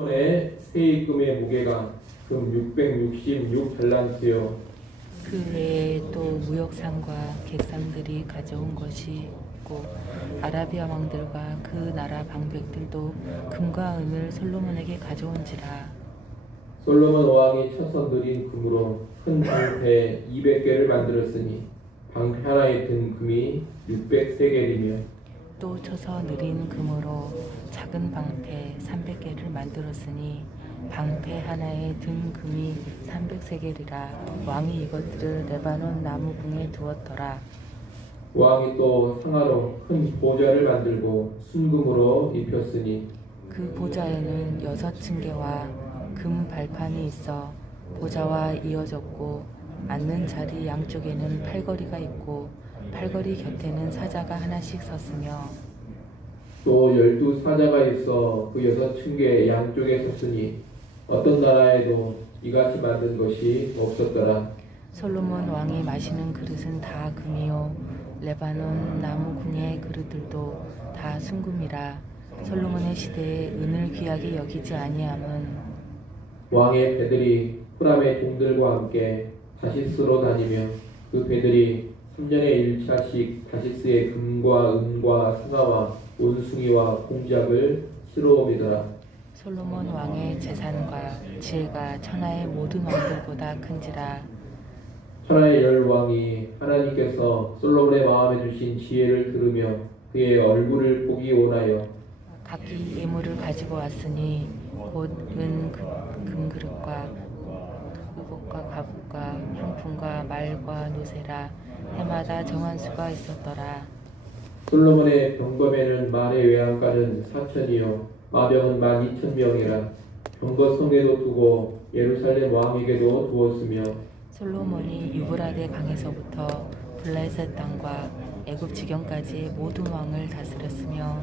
solomon 세입금의 무게가 금 666달란트요. 그 외에 또 무역상과 객상들이 가져온 것이 있고 아라비아 왕들과 그 나라 방백들도 금과 은을 솔로몬에게 가져온지라. 솔로몬 왕이 쳐서 느린 금으로 큰 방패 200개를 만들었으니 방패 하나에 든 금이 600세겔이며 또 쳐서 느린 금으로 작은 방패 300개를 만들었으니 방패 하나에 든 금이 300세겔이라. 왕이 이것들을 레바논 나무궁에 두었더라. 왕이 또 상하로 큰 보좌를 만들고 순금으로 입혔으니 그 보좌에는 6층계와 금 발판이 있어 보좌와 이어졌고 앉는 자리 양쪽에는 팔걸이가 있고 팔걸이 곁에는 사자가 하나씩 섰으며 또 12사자가 있어 그 6층계 양쪽에 섰으니 어떤 나라에도 이같이 만든 것이 없었더라. 솔로몬 왕이 마시는 그릇은 다 금이요 레바논 나무 궁의 그릇들도 다 순금이라. 솔로몬의 시대에 은을 귀하게 여기지 아니함은 왕의 배들이 후람의 종들과 함께 다시스로 다니며 그 배들이 3년에 1차씩 다시스의 금과 은과 승하와 원숭이와 공작을 실어옵니다라. 솔로몬 왕의 재산과 지혜가 천하의 모든 왕들보다 큰지라. 천하의 열 왕이 하나님께서 솔로몬의 마음에 주신 지혜를 들으며 그의 얼굴을 보기 원하여 각기 예물을 가지고 왔으니 곧 은 금그릇과 의복과 갑옷과 향품과 말과 노새라. 해마다 정한 수가 있었더라. 솔로몬의 병검에는 말의 외양간은 4천이요 마병은 12,000명이라. 병거 성에도 두고 예루살렘 왕에게도 두었으며 솔로몬이 유브라데 강에서부터 블레셋 땅과 애굽 지경까지의 모든 왕을 다스렸으며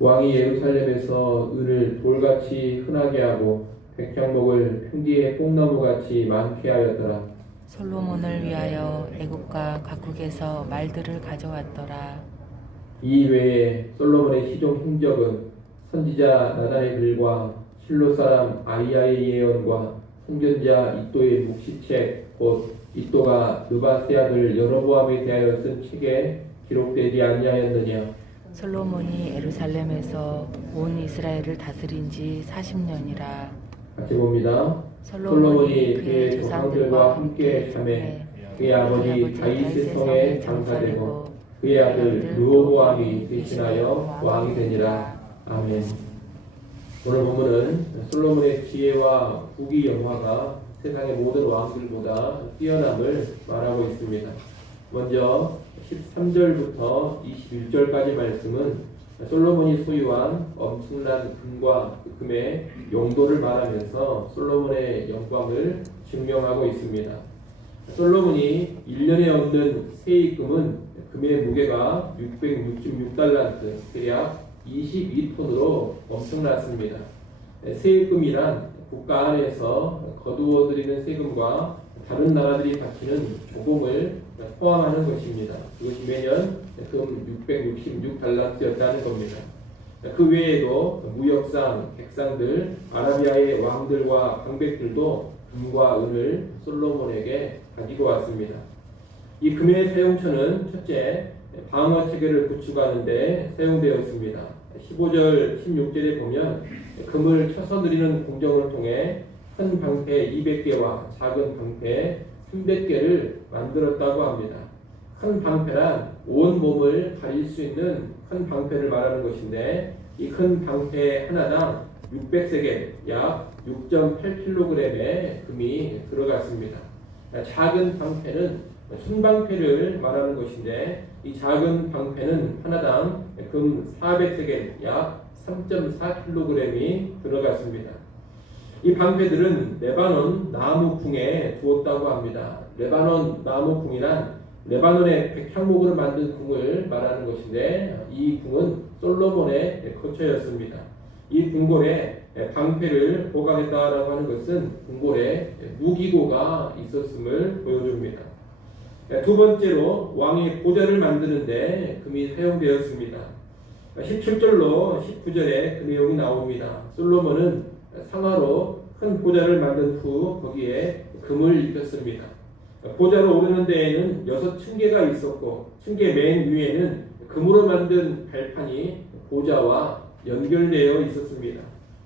왕이 예루살렘에서 은을 돌같이 흔하게 하고 백향목을 평지의 뽕나무같이 많게 하였더라. 솔로몬을 위하여 애굽과 각국에서 말들을 가져왔더라. 이 외에 솔로몬의 시종 행적은 선지자 나단의 글과 실로 사람 아이야의 예언과 선견자 이또의 묵시책 곧 이또가 느바세 아들 여로보암에 대하여 쓴 책에 기록되지 아니하였느냐. 솔로몬이 예루살렘에서 온 이스라엘을 다스린 지 40년이라. 같이 봅니다. 솔로몬이 그의 조상들과 함께 참에 그의 아버지 다윗의 성에 장사되고 그의 아들 르호보암이 대신하여 왕이 되니라. 아멘. 오늘 본문은 솔로몬의 지혜와 부귀 영화가 세상의 모든 왕들보다 뛰어남을 말하고 있습니다. 먼저 13절부터 21절까지 말씀은 솔로몬이 소유한 엄청난 금과 금의 용도를 말하면서 솔로몬의 영광을 증명하고 있습니다. 솔로몬이 1년에 얻는 세입금은 금의 무게가 666달란트, 대략 22톤으로 엄청났습니다. 세입금이란 국가 안에서 거두어들이는 세금과 다른 나라들이 바치는 조공을 포함하는 것입니다. 그것이 매년 금 666달란트였다는 겁니다. 그 외에도 무역상, 객상들, 아라비아의 왕들과 방백들도 금과 은을 솔로몬에게 가지고 왔습니다. 이 금의 사용처는 첫째, 방어 체계를 구축하는 데 사용되었습니다. 15절, 16절에 보면 금을 쳐서 드리는 공정을 통해 큰 방패 200개와 작은 방패 300개를 만들었다고 합니다. 큰 방패란 온 몸을 가릴 수 있는 큰 방패를 말하는 것인데 이 큰 방패 하나당 600세겔, 약 6.8kg의 금이 들어갔습니다. 작은 방패는 순방패를 말하는 것인데 이 작은 방패는 하나당 금 400세겔, 약 3.4kg이 들어갔습니다. 이 방패들은 레바논 나무궁에 두었다고 합니다. 레바논 나무궁이란 레바논의 백향목으로 만든 궁을 말하는 것인데 이 궁은 솔로몬의 거처였습니다. 이 궁궐에 방패를 보관했다라고 하는 것은 궁궐에 무기고가 있었음을 보여줍니다. 두 번째로 왕의 보좌를 만드는데 금이 사용되었습니다. 17절로 19절에 그 내용이 나옵니다. 솔로몬은 상하로 큰 보좌를 만든 후 거기에 금을 입혔습니다. 보좌로 오르는 데에는 6층계가 있었고 층계 맨 위에는 금으로 만든 발판이 보좌와 연결되어 있었습니다.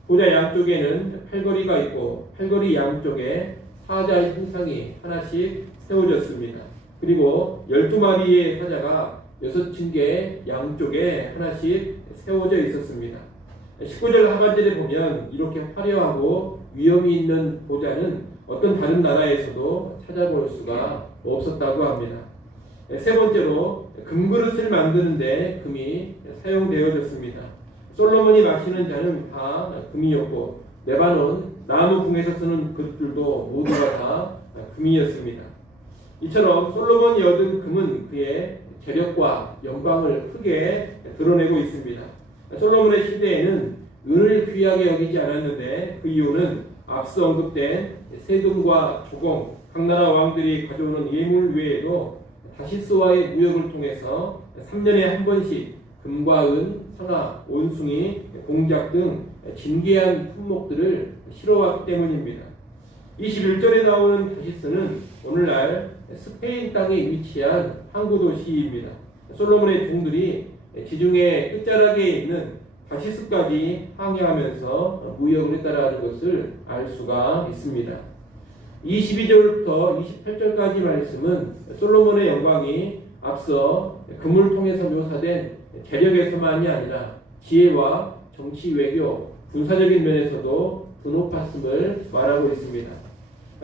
보좌 양쪽에는 팔걸이가 있고 팔걸이 양쪽에 사자의 형상이 하나씩 세워졌습니다. 그리고 12마리의 사자가 6층계 양쪽에 하나씩 세워져 있었습니다. 19절 하반절에 보면 이렇게 화려하고 위엄이 있는 보좌는 어떤 다른 나라에서도 찾아볼 수가 없었다고 합니다. 세 번째로 금그릇을 만드는데 금이 사용되어졌습니다. 솔로몬이 마시는 잔은 다 금이었고 레바논 나무 궁에서 쓰는 그릇들도 모두가 다 금이었습니다. 이처럼 솔로몬이 얻은 금은 그의 재력과 영광을 크게 드러내고 있습니다. 솔로몬의 시대에는 은을 귀하게 여기지 않았는데 그 이유는 앞서 언급된 세금과 조공, 각 나라 왕들이 가져오는 예물 외에도 다시스와의 무역을 통해서 3년에 한 번씩 금과 은, 상아, 온숭이, 공작 등 진귀한 품목들을 실어왔기 때문입니다. 21절에 나오는 다시스는 오늘날 스페인 땅에 위치한 항구 도시입니다. 솔로몬의 종들이 지중해 끝자락에 있는 다시스까지 항해하면서 무역을 했다라는 것을 알 수가 있습니다. 22절부터 28절까지 말씀은 솔로몬의 영광이 앞서 금을 통해서 묘사된 재력에서만이 아니라 지혜와 정치, 외교, 군사적인 면에서도 그 높았음을 말하고 있습니다.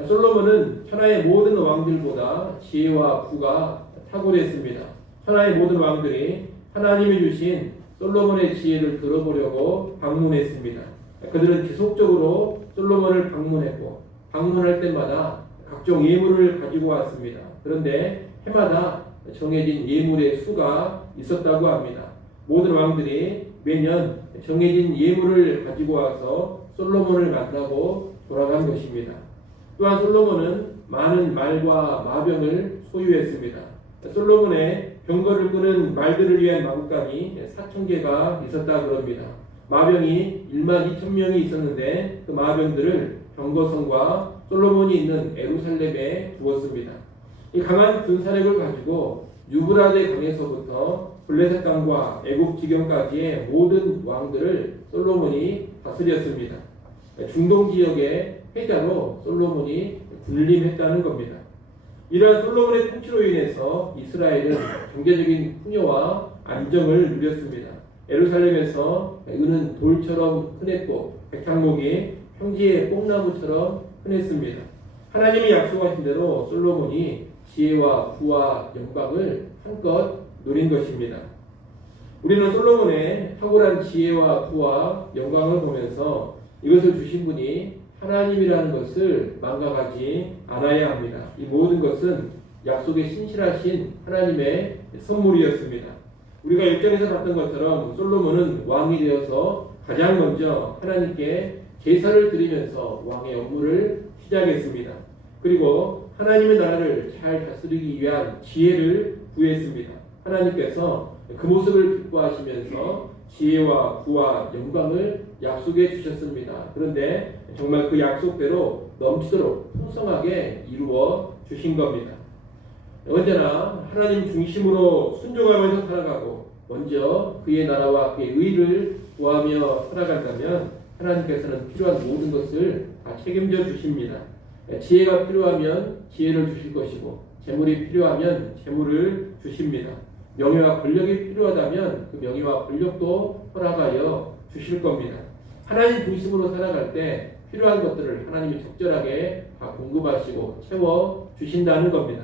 솔로몬은 천하의 모든 왕들보다 지혜와 부가 탁월했습니다. 천하의 모든 왕들이 하나님이 주신 솔로몬의 지혜를 들어보려고 방문했습니다. 그들은 지속적으로 솔로몬을 방문했고 방문할 때마다 각종 예물을 가지고 왔습니다. 그런데 해마다 정해진 예물의 수가 있었다고 합니다. 모든 왕들이 매년 정해진 예물을 가지고 와서 솔로몬을 만나고 돌아간 것입니다. 또한 솔로몬은 많은 말과 마병을 소유했습니다. 솔로몬의 병거를 끄는 말들을 위한 마구간이 4,000개가 있었다 그럽니다. 마병이 12,000명이 있었는데 그 마병들을 병거성과 솔로몬이 있는 에루살렘에 두었습니다. 이 강한 군사력을 가지고 유브라데 강에서부터 블레셋 강과 애굽 지경까지의 모든 왕들을 솔로몬이 다스렸습니다. 중동 지역의 패자로 솔로몬이 군림했다는 겁니다. 이러한 솔로몬의 통치로 인해서 이스라엘은 경제적인 풍요와 안정을 누렸습니다. 예루살렘에서 은은 돌처럼 흔했고 백향목이 평지의 뽕나무처럼 흔했습니다. 하나님이 약속하신 대로 솔로몬이 지혜와 부와 영광을 한껏 누린 것입니다. 우리는 솔로몬의 탁월한 지혜와 부와 영광을 보면서 이것을 주신 분이 하나님이라는 것을 망각하지 않아야 합니다. 이 모든 것은 약속에 신실하신 하나님의 선물이었습니다. 우리가 1장에서 봤던 것처럼 솔로몬은 왕이 되어서 가장 먼저 하나님께 제사를 드리면서 왕의 업무를 시작했습니다. 그리고 하나님의 나라를 잘 다스리기 위한 지혜를 구했습니다. 하나님께서 그 모습을 기뻐하시면서 지혜와 부와 영광을 약속해 주셨습니다. 그런데 정말 그 약속대로 넘치도록 풍성하게 이루어 주신 겁니다. 언제나 하나님 중심으로 순종하면서 살아가고 먼저 그의 나라와 그의 의를 구하며 살아간다면 하나님께서는 필요한 모든 것을 다 책임져 주십니다. 지혜가 필요하면 지혜를 주실 것이고 재물이 필요하면 재물을 주십니다. 명예와 권력이 필요하다면 그 명예와 권력도 허락하여 주실 겁니다. 하나님 중심으로 살아갈 때 필요한 것들을 하나님이 적절하게 다 공급하시고 채워 주신다는 겁니다.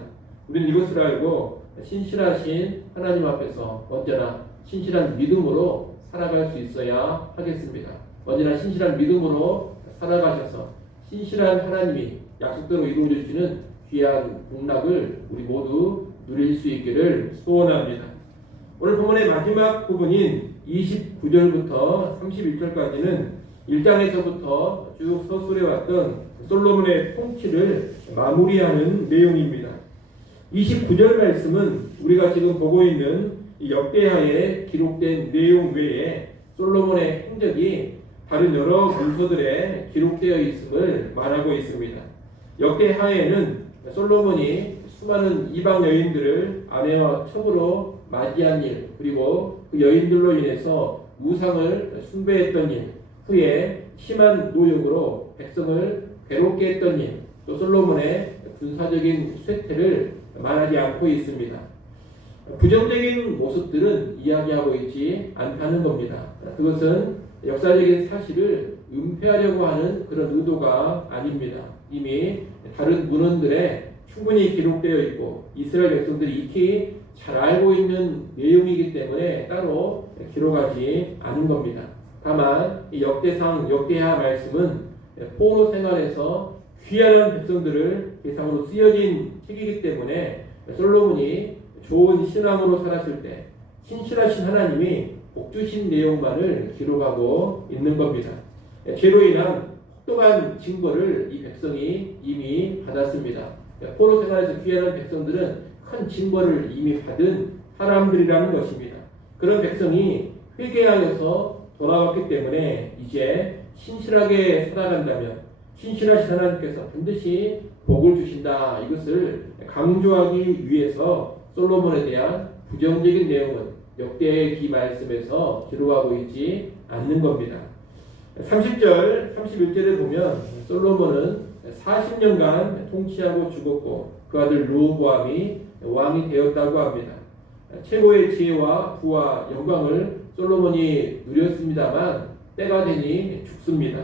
우리는 이것을 알고 신실하신 하나님 앞에서 언제나 신실한 믿음으로 살아갈 수 있어야 하겠습니다. 언제나 신실한 믿음으로 살아가셔서 신실한 하나님이 약속대로 이루어 주시는 귀한 복락을 우리 모두 누릴 수 있기를 소원합니다. 오늘 본문의 마지막 부분인 29절부터 31절까지는 1장에서부터 쭉 서술해 왔던 솔로몬의 통치를 마무리하는 내용입니다. 29절 말씀은 우리가 지금 보고 있는 이 역대하에 기록된 내용 외에 솔로몬의 행적이 다른 여러 문서들에 기록되어 있음을 말하고 있습니다. 역대하에는 솔로몬이 수많은 이방 여인들을 아내와 첩으로 맞이한 일, 그리고 그 여인들로 인해서 우상을 숭배했던 일, 후에 심한 노역으로 백성을 괴롭게 했던 일, 또 솔로몬의 군사적인 쇠퇴를 말하지 않고 있습니다. 부정적인 모습들은 이야기하고 있지 않다는 겁니다. 그것은 역사적인 사실을 은폐하려고 하는 그런 의도가 아닙니다. 이미 다른 문헌들에 충분히 기록되어 있고 이스라엘 백성들이 익히 잘 알고 있는 내용이기 때문에 따로 기록하지 않은 겁니다. 다만 이 역대상, 역대하 말씀은 포로 생활에서 귀환한 백성들을 대상으로 쓰여진 책이기 때문에 솔로몬이 좋은 신앙으로 살았을 때 신실하신 하나님이 복 주신 내용만을 기록하고 있는 겁니다. 죄로 인한 혹독한 징벌을 이 백성이 이미 받았습니다. 포로 생활에서 귀환한 백성들은 큰 징벌을 이미 받은 사람들이라는 것입니다. 그런 백성이 회개하여서 돌아왔기 때문에 이제 신실하게 살아간다면 신실하신 하나님께서 반드시 복을 주신다. 이것을 강조하기 위해서 솔로몬에 대한 부정적인 내용은 역대의 기 말씀에서 기록하고 있지 않는 겁니다. 30절, 31절에 보면 솔로몬은 40년간 통치하고 죽었고 그 아들 르호보암이 왕이 되었다고 합니다. 최고의 지혜와 부와 영광을 솔로몬이 누렸습니다만 때가 되니 죽습니다.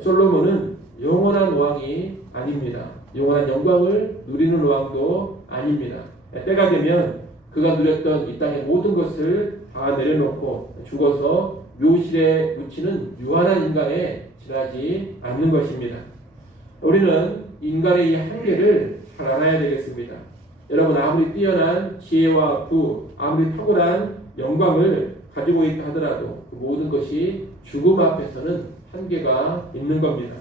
솔로몬은 영원한 왕이 아닙니다. 영원한 영광을 누리는 왕도 아닙니다. 때가 되면 그가 누렸던 이 땅의 모든 것을 다 내려놓고 죽어서 묘실에 묻히는 유한한 인간에 지나지 않는 것입니다. 우리는 인간의 이 한계를 잘 알아야 되겠습니다. 여러분, 아무리 뛰어난 지혜와 부, 아무리 탁월한 영광을 가지고 있다 하더라도 그 모든 것이 죽음 앞에서는 한계가 있는 겁니다.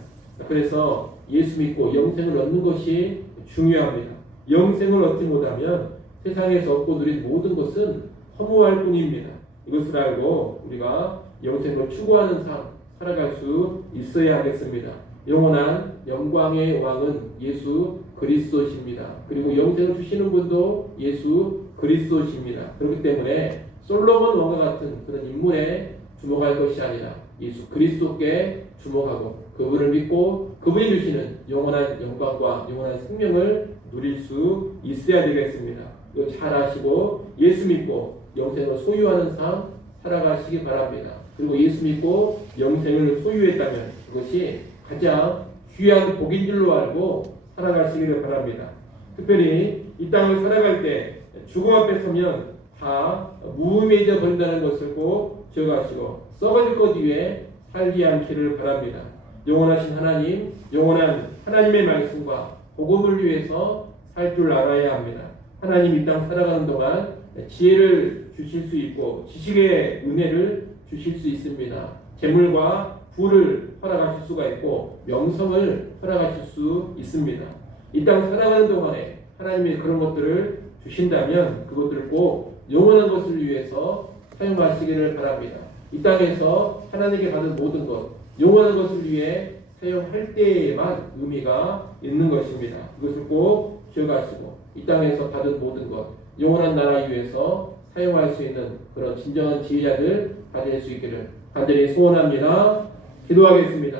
그래서 예수 믿고 영생을 얻는 것이 중요합니다. 영생을 얻지 못하면 세상에서 얻고 누린 모든 것은 허무할 뿐입니다. 이것을 알고 우리가 영생을 추구하는 삶 살아갈 수 있어야 하겠습니다. 영원한 영광의 왕은 예수 그리스도십니다. 그리고 영생을 주시는 분도 예수 그리스도십니다. 그렇기 때문에 솔로몬 왕과 같은 그런 인물에 주목할 것이 아니라 예수 그리스도께 주목하고 그분을 믿고 그분이 주시는 영원한 영광과 영원한 생명을 누릴 수 있어야 되겠습니다. 이거 잘 아시고 예수 믿고 영생을 소유하는 삶 살아가시기 바랍니다. 그리고 예수 믿고 영생을 소유했다면 그것이 가장 귀한 복인 줄로 알고 살아가시기를 바랍니다. 특별히 이 땅을 살아갈 때 죽음 앞에 서면 다 무의미해져 버린다는 것을 꼭 기억하시고 썩어질 것 위에 살지 않기를 바랍니다. 영원하신 하나님, 영원한 하나님의 말씀과 복음을 위해서 살 줄 알아야 합니다. 하나님 이 땅 살아가는 동안 지혜를 주실 수 있고 지식의 은혜를 주실 수 있습니다. 재물과 부를 허락하실 수가 있고 명성을 허락하실 수 있습니다. 이 땅 살아가는 동안에 하나님이 그런 것들을 주신다면 그것들을 꼭 영원한 것을 위해서 사용하시기를 바랍니다. 이 땅에서 하나님께 받은 모든 것, 영원한 것을 위해 사용할 때에만 의미가 있는 것입니다. 그것을 꼭 기억하시고 이 땅에서 받은 모든 것, 영원한 나라 위해서 사용할 수 있는 그런 진정한 지혜자들 가질 수 있기를 간절히 소원합니다. 기도하겠습니다.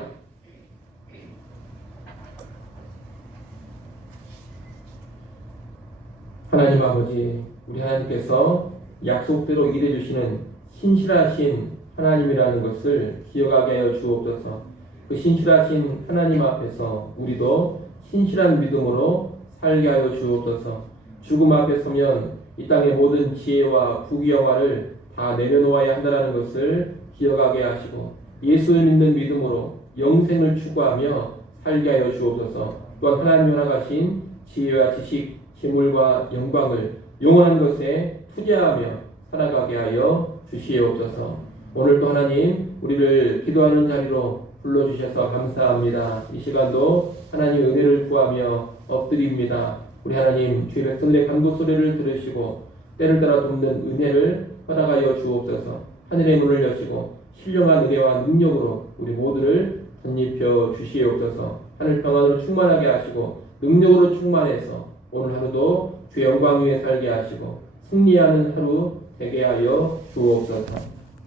하나님 아버지, 우리 하나님께서 약속대로 일해주시는 신실하신 하나님이라는 것을 기억하게 하여 주옵소서. 그 신실하신 하나님 앞에서 우리도 신실한 믿음으로 살게 하여 주옵소서. 죽음 앞에 서면 이 땅의 모든 지혜와 부귀영화를 다 내려놓아야 한다는 것을 기억하게 하시고 예수를 믿는 믿음으로 영생을 추구하며 살게 하여 주옵소서. 또한 하나님 허락하신 지혜와 지식, 재물과 영광을 영원한 것에 투자하며 살아가게 하여 주시옵소서. 오늘도 하나님 우리를 기도하는 자리로 불러주셔서 감사합니다. 이 시간도 하나님의 은혜를 구하며 엎드립니다. 우리 하나님 주의 백성들의 간구 소리를 들으시고 때를 따라 돕는 은혜를 허락하여 주옵소서. 하늘의 문을 여시고 신령한 은혜와 능력으로 우리 모두를 덧입혀 주시옵소서. 하늘 평안으로 충만하게 하시고 능력으로 충만해서 오늘 하루도 주의 영광 위에 살게 하시고 승리하는 하루 되게 하여 주옵소서.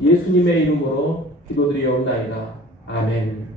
예수님의 이름으로 기도드리옵나이다. 아멘.